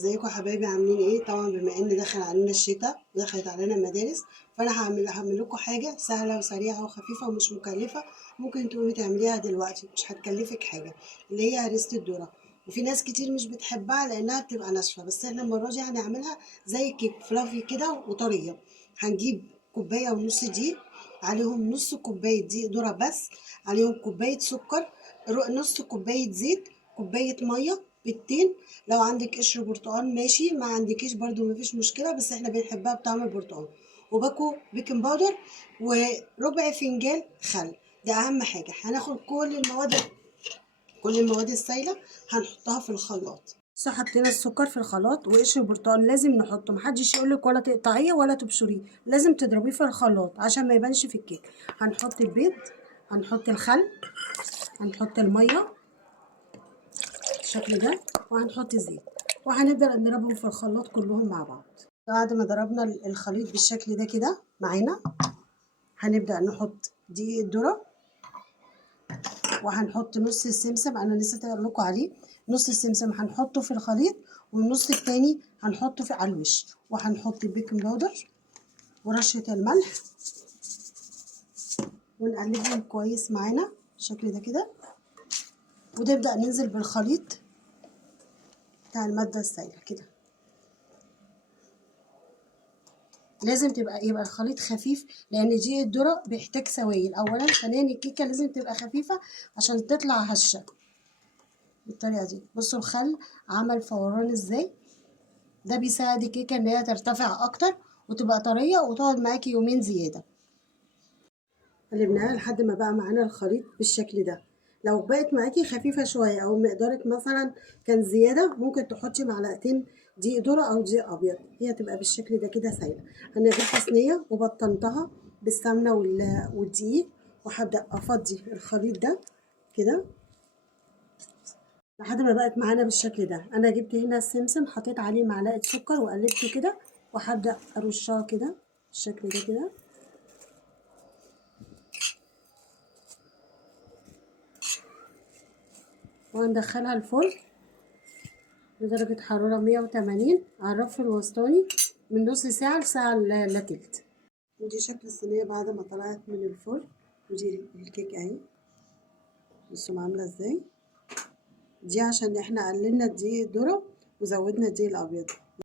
ازيكم يا حبايبي عاملين ايه؟ طبعا بما ان دخل علينا الشتاء ودخلت علينا المدارس، فانا هعمل لكم حاجه سهله وسريعه وخفيفه ومش مكلفه. ممكن تقومي تعمليها دلوقتي، مش هتكلفك حاجه، اللي هي هريسه الذره. وفي ناس كتير مش بتحبها لانها بتبقى ناشفه، بس احنا المره دي هنعملها زي الكيك فلافي كده وطريه. هنجيب كوبايه ونص دقيق، عليهم نص كوبايه دقيق ذره بس، عليهم كوبايه سكر، نص كوبايه زيت، كوبايه ميه، بيضتين. لو عندك قشر برتقال ماشي، ما عندكيش برضو مفيش مشكله، بس احنا بنحبها بطعم البرتقال. وباكو بيكنج باودر، وربع فنجان خل. ده اهم حاجه. هناخد كل المواد السائله هنحطها في الخلاط. حطينا السكر في الخلاط وقشر البرتقال لازم نحطه، محدش يقولك ولا تقطعيه ولا تبشريه، لازم تضربيه في الخلاط عشان ما يبانش في الكيك. هنحط البيض، هنحط الخل، هنحط الميه بالشكل ده، وهنحط زيت، وهنبدأ نضربهم في الخلاط كلهم مع بعض. بعد ما ضربنا الخليط بالشكل ده كده معانا، هنبدأ نحط دقيق الذرة، وهنحط نص السمسم، انا نسيت اقول لكم عليه. نص السمسم هنحطه في الخليط، والنص التاني هنحطه على الوش، وهنحط البيكنج باودر ورشة الملح، ونقلبهم كويس معانا بالشكل ده كده، ونبدأ ننزل بالخليط بتاع المادة السائلة كده. لازم يبقى الخليط خفيف، لان دي الذره بيحتاج سوائل اولا، ثانيا الكيكه لازم تبقى خفيفه عشان تطلع هشه بالطريقه دي. بصوا الخل عمل فوران ازاي، ده بيساعد الكيكه ان هي ترتفع اكتر وتبقى طريه وتقعد معاكي يومين زياده. قلبناها لحد ما بقى معانا الخليط بالشكل ده. لو بقت معاكي خفيفه شويه او مقدارك مثلا كان زياده، ممكن تحطي معلقتين دقيق ذره او دقيق ابيض، هي تبقى بالشكل ده كده سايله. هنجيب صينيه وبطنتها بالسمنه والدقيق، وهبدا افضي الخليط ده كده لحد ما بقت معانا بالشكل ده. انا جبت هنا السمسم، حطيت عليه معلقه سكر وقلبته كده، وهبدا ارشها كده بالشكل ده كده، وهندخلها الفرن بدرجة حرارة 180 على الرف الوسطاني من نص ساعة لساعة إلا تلت. ودي شكل الصينية بعد ما طلعت من الفرن، ودي الكيك اهي، بصوا عاملة ازاي. دي عشان احنا قللنا الدقيق الذرة وزودنا الدقيق الأبيض.